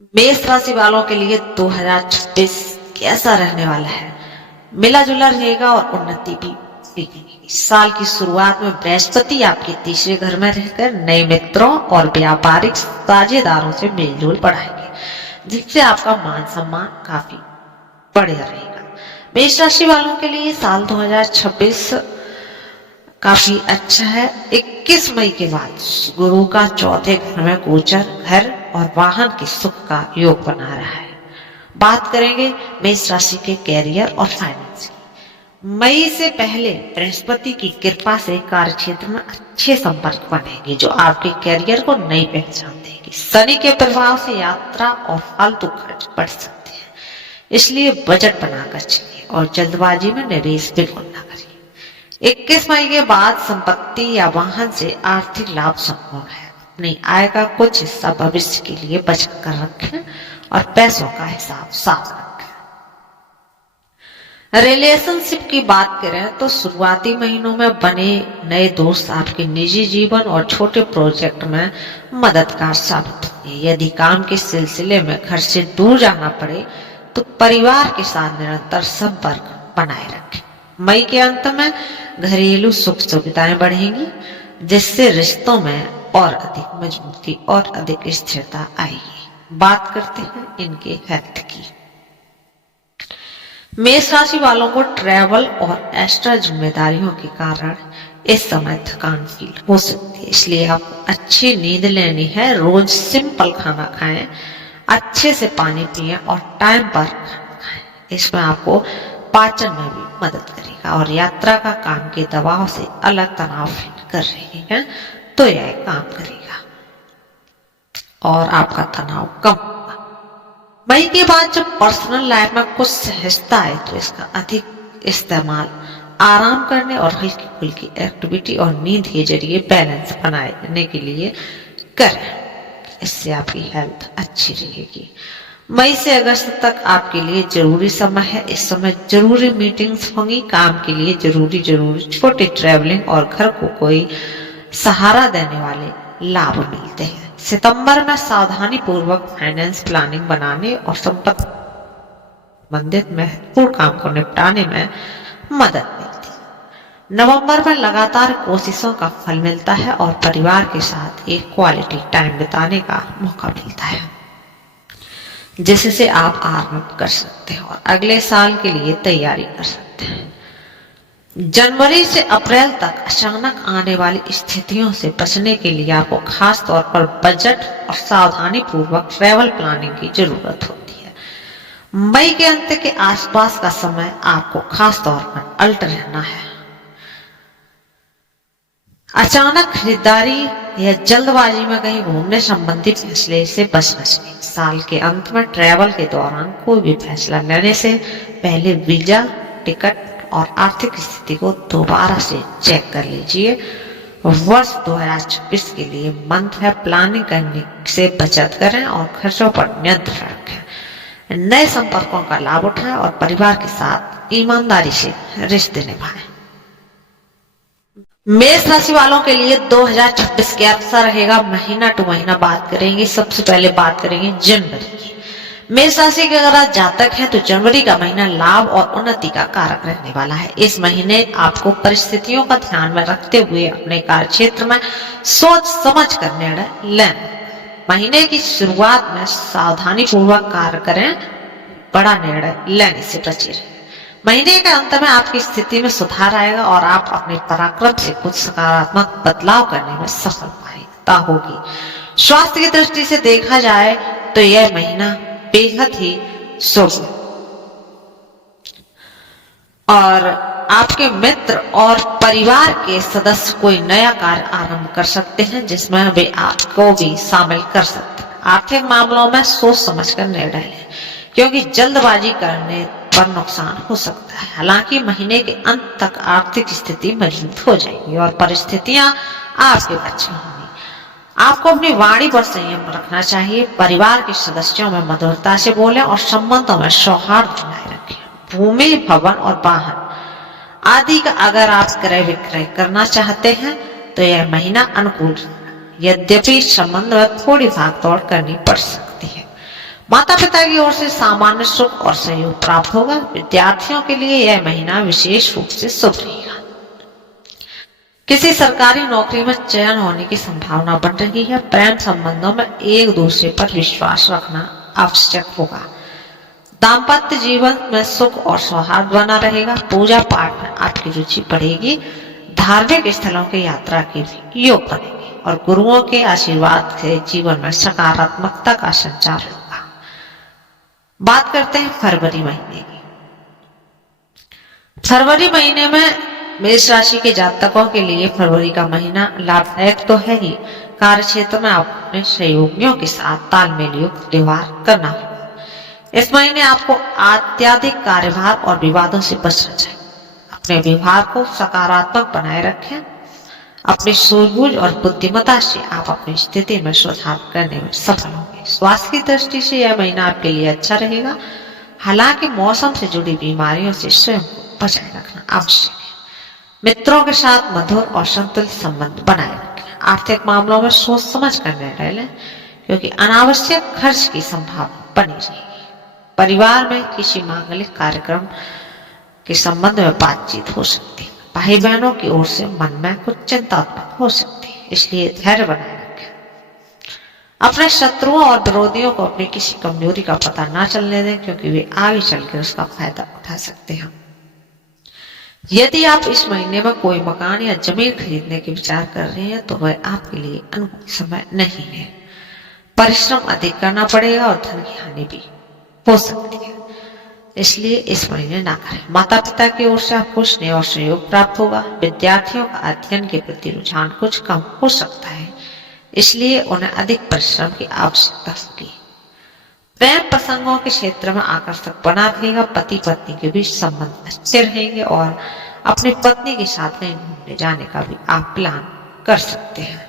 मेष राशि वालों के लिए 2026 कैसा रहने वाला है। मिला जुला रहेगा और उन्नति भी दिखेगी। इस साल की शुरुआत में बृहस्पति आपके तीसरे घर में रहकर नए मित्रों और व्यापारिक साझेदारों से मेलजोल बढ़ाएंगे, जिससे आपका मान सम्मान काफी बढ़िया रहेगा। मेष राशि वालों के लिए साल 2026 काफी अच्छा है। 21 मई के बाद गुरु का चौथे घर में गोचर घर और वाहन के सुख का योग बना रहा है। बात करेंगे मेष राशि के कैरियर और फाइनेंस की। मई से पहले बृहस्पति की कृपा से कार्य क्षेत्र में अच्छे संपर्क बनेंगे, जो आपके कैरियर को नई पहचान देंगे। शनि के प्रभाव से यात्रा और फालतू खर्च बढ़ सकते हैं, इसलिए बजट बनाकर चलिए और जल्दबाजी में निवेश बिल्कुल न करिए। 21 मई के बाद संपत्ति या वाहन से आर्थिक लाभ संभव है। अपनी आय का कुछ हिस्सा भविष्य के लिए बचत कर रखें और पैसों का हिसाब साफ रखें। रिलेशनशिप की बात करें तो शुरुआती महीनों में बने नए दोस्त आपके निजी जीवन और छोटे प्रोजेक्ट में मददगार साबित होंगे। यदि काम के सिलसिले में घर से दूर जाना पड़े तो परिवार के साथ निरंतर संपर्क बनाए रखें। मई के अंत में घरेलू सुख सुविधाएं बढ़ेंगी, जिससे रिश्तों में और अधिक मजबूती और अधिक स्थिरता आएगी। बात करते हैं इनके हेल्थ की। मेष राशि वालों को ट्रैवल और एक्स्ट्रा जिम्मेदारियों के कारण इस समय थकान फील हो सकती है, इसलिए आप अच्छी नींद लेनी है। रोज सिंपल खाना खाएं, अच्छे से पानी पिएं और टाइम पर खाना खाएं। इसमें आपको पाचन में भी मदद करेगा और यात्रा का काम के दबाव से अलग तनाव फील कर रहे हैं तो यह काम करेगा और आपका तनाव कम होगा। मई के बाद जब पर्सनल लाइफ में कुछ सहजता है तो इसका अधिक इस्तेमाल आराम करने और हल्की फुल्की एक्टिविटी और नींद के जरिए बैलेंस बनाने के लिए करें। इससे आपकी हेल्थ अच्छी रहेगी। मई से अगस्त तक आपके लिए जरूरी समय है। इस समय जरूरी मीटिंग्स होंगी, काम के लिए जरूरी छोटे ट्रैवलिंग और घर को कोई सहारा देने वाले लाभ मिलते हैं। सितंबर में सावधानी पूर्वक फाइनेंस प्लानिंग बनाने और संपत्ति संबंधित महत्वपूर्ण काम को निपटाने में मदद मिलती है। नवंबर में लगातार कोशिशों का फल मिलता है और परिवार के साथ एक क्वालिटी टाइम बिताने का मौका मिलता है, जिससे आप आराम कर सकते हैं और अगले साल के लिए तैयारी कर सकते हैं। जनवरी से अप्रैल तक अचानक आने वाली स्थितियों से बचने के लिए आपको खास तौर पर बजट और सावधानी पूर्वक ट्रैवल प्लानिंग की जरूरत होती है। मई के अंत के आसपास का समय आपको खास तौर पर अलर्ट रहना है। अचानक खरीदारी या जल्दबाजी में कहीं घूमने संबंधी फैसले से बचना चाहिए। साल के अंत में ट्रैवल के दौरान कोई भी फैसला लेने से पहले वीजा, टिकट और आर्थिक स्थिति को दोबारा से चेक कर लीजिए। वर्ष 2026 के लिए मंथ है प्लानिंग करने से बचत करें और खर्चों पर नियंत्रण रखें। नए संपर्कों का लाभ उठाएं और परिवार के साथ ईमानदारी से रिश्ते निभाएं। मेष राशि वालों के लिए 2026 कैसा रहेगा, महीना टू महीना बात करेंगे। सबसे पहले बात करेंगे जनवरी की। मेष राशि के अगर आप जातक हैं तो जनवरी का महीना लाभ और उन्नति का कारक रहने वाला है। इस महीने आपको परिस्थितियों का ध्यान में रखते हुए अपने कार्य क्षेत्र में सोच समझ कर निर्णय लेना। महीने की शुरुआत में सावधानी पूर्वक कार्य करें, बड़ा निर्णय लेने से बचे रहें। महीने के अंत में आपकी स्थिति में सुधार आएगा और आप अपने पराक्रम से कुछ सकारात्मक बदलाव करने में सफलता होगी। स्वास्थ्य की दृष्टि से देखा जाए तो यह महीना बेहद ही शुभ और आपके मित्र और परिवार के सदस्य कोई नया कार्य आरंभ कर सकते हैं, जिसमें वे आपको भी शामिल कर सकते हैं। आर्थिक मामलों में सोच समझकर निर्णय लें, क्योंकि जल्दबाजी करने पर नुकसान हो सकता है। हालांकि महीने के अंत तक आर्थिक स्थिति मजबूत हो जाएगी और परिस्थितियां आपके पक्ष में होंगी। आपको अपनी वाणी पर संयम रखना चाहिए। परिवार के सदस्यों में मधुरता से बोलें और संबंधों में सौहार्द बनाए रखें। भूमि, भवन और वाहन आदि का अगर आप क्रय विक्रय करना चाहते हैं तो यह महीना अनुकूल, यद्यपि संबंध में थोड़ी भाग दौड़ करनी पड़ सकती है। माता पिता की ओर से सामान्य सुख और सहयोग प्राप्त होगा। विद्यार्थियों के लिए यह महीना विशेष रूप से शुभ रहेगा। किसी सरकारी नौकरी में चयन होने की संभावना बन रही है। प्रेम संबंधों में एक दूसरे पर विश्वास रखना आवश्यक होगा। दाम्पत्य जीवन में सुख और सौहार्द बना रहेगा। पूजा पाठ में आपकी रुचि बढ़ेगी। धार्मिक स्थलों की यात्रा के भी योग बनेंगे और गुरुओं के आशीर्वाद से जीवन में सकारात्मकता का संचार होगा। बात करते हैं फरवरी महीने की। फरवरी महीने में मेष राशि के जातकों के लिए फरवरी का महीना लाभदायक तो है ही, कार्य क्षेत्र में आप अपने सहयोगियों के साथ तालमेल युक्त व्यवहार करना होगा। इस महीने आपको अत्यधिक कार्यभार और विवादों से बचना चाहिए। अपने व्यवहार को सकारात्मक बनाए रखें। अपनी सूझबूझ और बुद्धिमत्ता से आप अपनी स्थिति में सुधार करने में सफल होंगे। स्वास्थ्य की दृष्टि से यह महीना आपके लिए अच्छा रहेगा। हालांकि मौसम से जुड़ी बीमारियों से स्वयं को बचाए रखना आवश्यक है। मित्रों के साथ मधुर और संतुलित संबंध बनाए रखें। आर्थिक मामलों में सोच समझ कर निर्णय लें, क्योंकि अनावश्यक खर्च की संभावना बनी रहेगी। परिवार में किसी मांगलिक कार्यक्रम के संबंध में बातचीत हो सकती है। भाई बहनों की ओर से मन में कुछ चिंता उत्पन्न हो सकती है, इसलिए धैर्य बनाए रखें। अपने शत्रुओं और विरोधियों को अपनी किसी कमजोरी का पता ना चलने दें, क्योंकि वे आगे चलकर उसका फायदा उठा सकते हैं। यदि आप इस महीने में कोई मकान या जमीन खरीदने के विचार कर रहे हैं तो वह आपके लिए अनुकूल समय नहीं है। परिश्रम अधिक करना पड़ेगा और धन की हानि भी हो सकती है, इसलिए इस महीने ना करें। माता पिता की ओर से आपको स्नेह और सहयोग प्राप्त होगा। विद्यार्थियों का अध्ययन के प्रति रुझान कुछ कम हो सकता है, इसलिए उन्हें अधिक परिश्रम की आवश्यकता होगी। प्रेम प्रसंगों के क्षेत्र में आकर्षक बना रहेगा। पति पत्नी के बीच संबंध अच्छे रहेंगे और अपनी पत्नी के साथ कहीं घूमने जाने का भी आप प्लान कर सकते हैं।